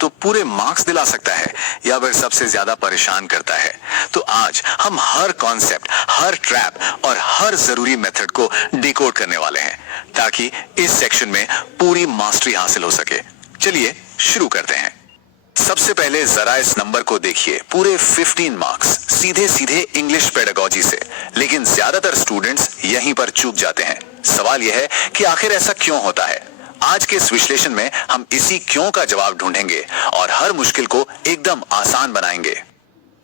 तो पूरे मार्क्स दिला सकता है या फिर सबसे ज्यादा परेशान करता है। तो आज हम हर कॉन्सेप्ट, हर ट्रैप और हर जरूरी मेथड को डिकोड करने वाले हैं ताकि इस सेक्शन में पूरी मास्टरी हासिल हो सके। चलिए शुरू करते हैं। सबसे पहले जरा इस नंबर को देखिए, पूरे 15 मार्क्स सीधे सीधे इंग्लिश पेडागोजी से। लेकिन ज्यादातर स्टूडेंट्स यहीं पर चूक जाते हैं। सवाल यह है कि आखिर ऐसा क्यों होता है। आज के इस विश्लेषण में हम इसी क्यों का जवाब ढूंढेंगे और हर मुश्किल को एकदम आसान बनाएंगे।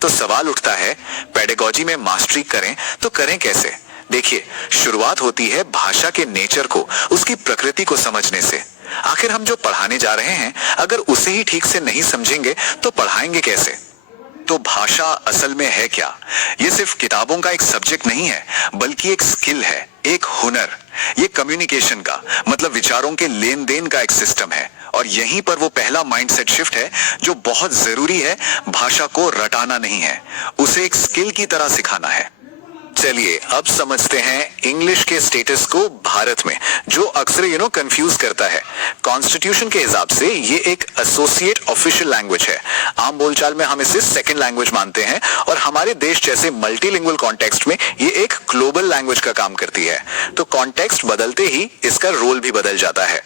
तो सवाल उठता है, पेडागोजी में मास्टरी करें तो करें कैसे। देखिए, शुरुआत होती है भाषा के नेचर को, उसकी प्रकृति को समझने से। आखिर हम जो पढ़ाने जा रहे हैं, अगर उसे ही ठीक से नहीं समझेंगे तो पढ़ाएंगे कैसे। तो भाषा असल में है क्या। ये सिर्फ किताबों का एक सब्जेक्ट नहीं है, बल्कि एक स्किल है, एक हुनर। ये कम्युनिकेशन का मतलब विचारों के लेन देन का एक सिस्टम है। और यहीं पर वो पहला माइंडसेट शिफ्ट है जो बहुत जरूरी है। भाषा को रटाना नहीं है, उसे एक स्किल की तरह सिखाना है। चलिए अब समझते हैं इंग्लिश के स्टेटस को भारत में, जो अक्सर कंफ्यूज करता है। कॉन्स्टिट्यूशन के हिसाब से ये एक एसोसिएट ऑफिशियल लैंग्वेज है। आम बोलचाल में हम इसे सेकंड लैंग्वेज मानते हैं और हमारे देश जैसे मल्टीलिंगुअल कॉन्टेक्स्ट में ये एक ग्लोबल लैंग्वेज का काम करती है। तो कॉन्टेक्स्ट बदलते ही इसका रोल भी बदल जाता है।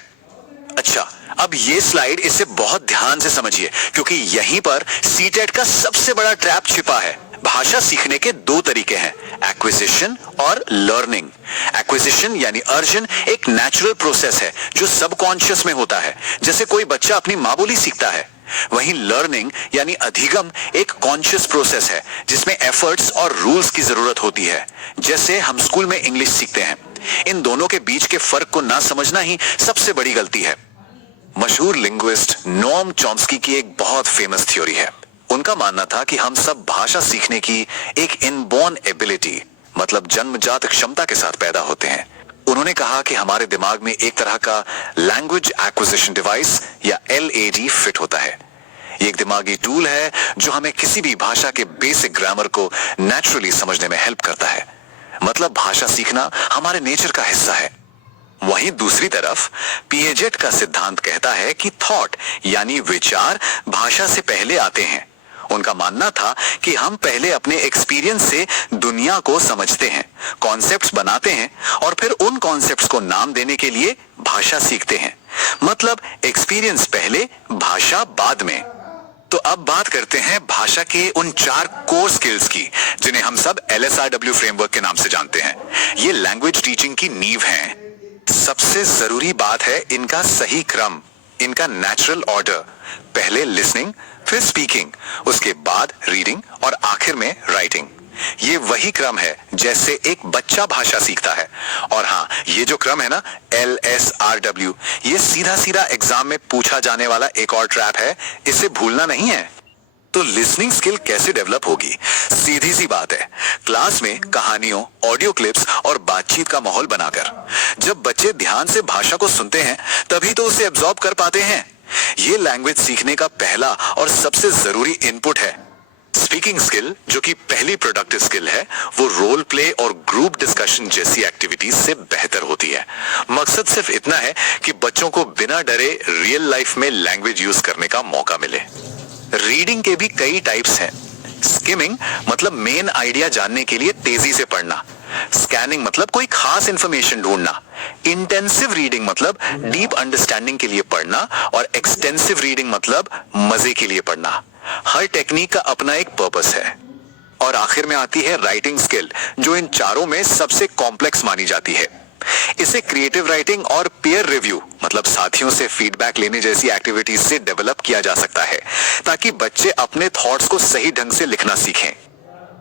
अच्छा, अब ये स्लाइड इसे बहुत ध्यान से समझिए, क्योंकि यहीं पर सीटेट का सबसे बड़ा ट्रैप छिपा है। भाषा सीखने के दो तरीके हैं, एक्विजिशन और लर्निंग। एक्विजिशन यानी अर्जन एक नेचुरल प्रोसेस है जो सबकॉन्शियस में होता है, जैसे कोई बच्चा अपनी माँ बोली सीखता है। वहीं लर्निंग यानी अधिगम एक कॉन्शियस प्रोसेस है जिसमें एफर्ट्स और रूल्स की जरूरत होती है, जैसे हम स्कूल में इंग्लिश सीखते हैं। इन दोनों के बीच के फर्क को ना समझना ही सबसे बड़ी गलती है। मशहूर लिंग्विस्ट नोम चॉम्स्की की एक बहुत फेमस थ्योरी है। उनका मानना था कि हम सब भाषा सीखने की एक इनबॉर्न एबिलिटी मतलब जन्मजात क्षमता के साथ पैदा होते हैं। उन्होंने कहा कि हमारे दिमाग में एक तरह का लैंग्वेज एक्विजिशन डिवाइस या LAD फिट होता है। ये एक दिमागी टूल है जो हमें किसी भी भाषा के बेसिक ग्रामर को नेचुरली समझने में हेल्प करता है। मतलब भाषा सीखना हमारे नेचर का हिस्सा है। वहीं दूसरी तरफ पिएजेट का सिद्धांत कहता है कि थॉट यानी विचार भाषा से पहले आते हैं। उनका मानना था कि हम पहले अपने एक्सपीरियंस से दुनिया को समझते हैं, कॉन्सेप्ट्स बनाते हैं और फिर उन कॉन्सेप्ट्स को नाम देने के लिए भाषा सीखते हैं। मतलब एक्सपीरियंस पहले, भाषा बाद में। तो अब बात करते हैं भाषा के उन 4 कोर स्किल्स की, जिन्हें हम सब LSRW फ्रेमवर्क के नाम से जानते हैं। ये लैंग्वेज टीचिंग की नींव हैं। सबसे जरूरी बात है इनका सही क्रम, इनका नेचुरल ऑर्डर। पहले लिसनिंग, फिर स्पीकिंग, उसके बाद रीडिंग और आखिर में राइटिंग। ये वही क्रम है जैसे एक बच्चा भाषा सीखता है। और हाँ, ये जो क्रम है ना LSRW, ये सीधा सीधा एग्जाम में पूछा जाने वाला एक और ट्रैप है, इसे भूलना नहीं है। तो लिसनिंग स्किल कैसे डेवलप होगी। सीधी सी बात है, क्लास में कहानियों, ऑडियो क्लिप्स और बातचीत का माहौल बनाकर। जब बच्चे ध्यान से भाषा को सुनते हैं तभी तो उसे एब्जॉर्ब कर पाते हैं। ये लैंग्वेज सीखने का पहला और सबसे जरूरी इनपुट है। स्पीकिंग स्किल, जो कि पहली प्रोडक्टिव स्किल है, वो रोल प्ले और ग्रुप डिस्कशन जैसी एक्टिविटीज से बेहतर होती है। मकसद सिर्फ इतना है कि बच्चों को बिना डरे रियल लाइफ में लैंग्वेज यूज करने का मौका मिले। रीडिंग के भी कई टाइप्स हैं। स्किमिंग मतलब मेन आइडिया जानने के लिए तेजी से पढ़ना। स्कैनिंग मतलब कोई खास इंफॉर्मेशन ढूंढना। इंटेंसिव रीडिंग मतलब डीप अंडरस्टैंडिंग के लिए पढ़ना। और एक्सटेंसिव रीडिंग मतलब मजे के लिए पढ़ना। हर टेक्निक का अपना एक पर्पस है। और आखिर में आती है राइटिंग स्किल, जो इन चारों में सबसे कॉम्प्लेक्स मानी जाती है। इसे क्रिएटिव राइटिंग और पीयर रिव्यू मतलब साथियों से फीडबैक लेने जैसी एक्टिविटीज से डेवलप किया जा सकता है, ताकि बच्चे अपने थॉट्स को सही ढंग से लिखना सीखें।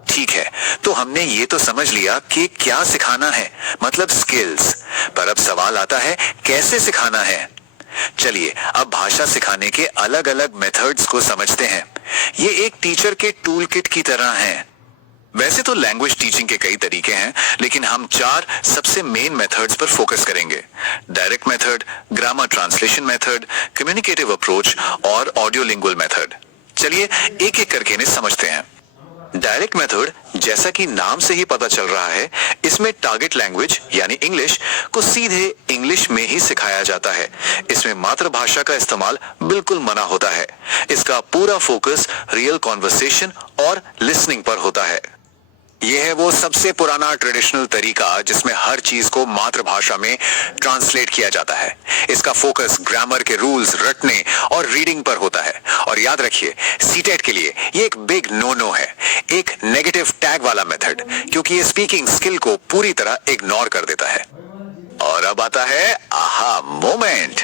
ठीक है, तो हमने ये तो समझ लिया कि क्या सिखाना है, मतलब स्किल्स। पर अब सवाल आता है कैसे सिखाना है। चलिए अब भाषा सिखाने के अलग अलग मेथड्स को समझते हैं। ये एक टीचर के टूल किट की तरह हैं। वैसे तो लैंग्वेज टीचिंग के कई तरीके हैं, लेकिन हम 4 सबसे मेन मेथड्स पर फोकस करेंगे। Direct method, grammar translation method, communicative approach और ऑडियो लिंगुअल मेथड। चलिए एक एक करके इन्हें समझते हैं। डायरेक्ट मेथड, जैसा कि नाम से ही पता चल रहा है, इसमें टारगेट लैंग्वेज यानी इंग्लिश को सीधे इंग्लिश में ही सिखाया जाता है। इसमें मातृभाषा का इस्तेमाल बिल्कुल मना होता है। इसका पूरा फोकस रियल कॉन्वर्सेशन और लिसनिंग पर होता है। यह है वो सबसे पुराना ट्रेडिशनल तरीका जिसमें हर चीज को मातृभाषा में ट्रांसलेट किया जाता है। इसका फोकस ग्रामर के रूल्स रटने और रीडिंग पर होता है। और याद रखिए, सीटेट के लिए ये एक बिग नो है, एक नेगेटिव टैग वाला मेथड, क्योंकि ये स्पीकिंग स्किल को पूरी तरह इग्नोर कर देता है। और अब आता है aha moment,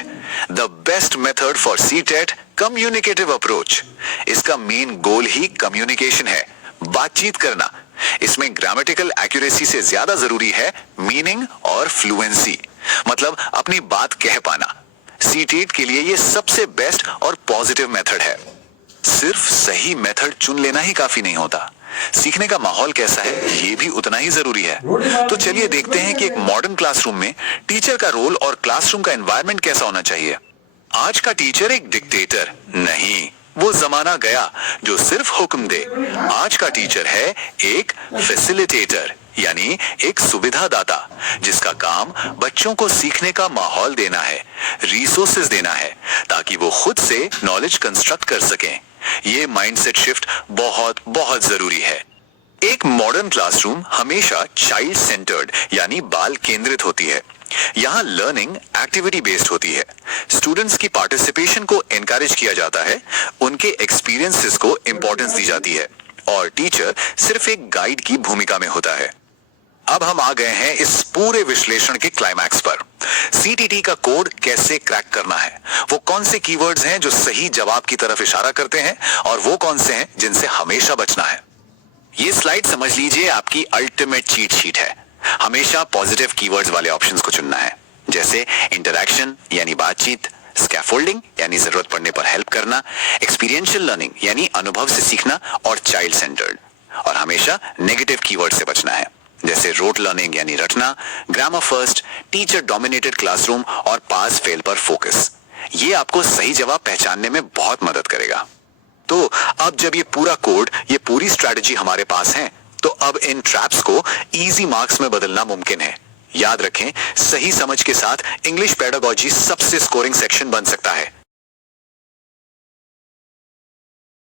the best method for CTET, communicative approach. इसका मेन गोल ही कम्युनिकेशन है, बातचीत करना। इसमें ग्रामेटिकल एक्यूरेसी से ज्यादा जरूरी है मीनिंग और फ्लुएंसी, मतलब अपनी बात कह पाना। सीटेट के लिए ये सबसे बेस्ट और पॉजिटिव मेथड है। सिर्फ सही मेथड चुन लेना ही काफी नहीं होता, सीखने का माहौल कैसा है ये भी उतना ही जरूरी है। तो चलिए देखते हैं कि एक मॉडर्न क्लासरूम में टीचर का रोल और क्लासरूम का एनवायरनमेंट कैसा होना चाहिए। आज का टीचर एक डिक्टेटर नहीं, वो जमाना गया जो सिर्फ हुक्म दे। आज का टीचर है एक फैसिलिटेटर, यानी एक सुविधादाता, जिसका काम बच्चों को सीखने का माहौल देना है, रिसोर्सेज देना है, ताकि वो खुद से नॉलेज कंस्ट्रक्ट कर सकें। ये माइंडसेट शिफ्ट बहुत बहुत जरूरी है। एक मॉडर्न क्लासरूम हमेशा चाइल्ड सेंटर्ड यानी बाल केंद्रित होती है। यहाँ लर्निंग एक्टिविटी बेस्ड होती है। स्टूडेंट्स की पार्टिसिपेशन को एनकरेज किया जाता है, उनके एक्सपीरियंसेस को इंपॉर्टेंस दी जाती है और टीचर सिर्फ एक गाइड की भूमिका में होता है। अब हम आ गए हैं इस पूरे विश्लेषण के क्लाइमैक्स पर। सीटीटी का कोड कैसे क्रैक करना है, वो कौन से कीवर्ड्स हैं जो सही जवाब की तरफ इशारा करते हैं और वो कौन से हैं जिनसे हमेशा बचना है। ये स्लाइड समझ लीजिए आपकी अल्टीमेट चीट शीट है। हमेशा पॉजिटिव कीवर्ड्स वाले ऑप्शंस को चुनना है, जैसे इंटरैक्शन यानी बातचीत, स्कैफोल्डिंग यानी जरूरत पड़ने पर हेल्प करना, एक्सपीरियंशियल लर्निंग यानी अनुभव से सीखना और चाइल्ड सेंटर्ड। और हमेशा नेगेटिव कीवर्ड से बचना है, जैसे रोट लर्निंग यानी रटना, grammar first, teacher dominated classroom और पास फेल पर फोकस। ये आपको सही जवाब पहचानने में बहुत मदद करेगा। तो अब जब ये पूरा कोड, ये पूरी स्ट्रैटेजी हमारे पास है, तो अब इन ट्रैप्स को इजी मार्क्स में बदलना मुमकिन है। याद रखें, सही समझ के साथ इंग्लिश पेडागोजी सबसे स्कोरिंग सेक्शन बन सकता है।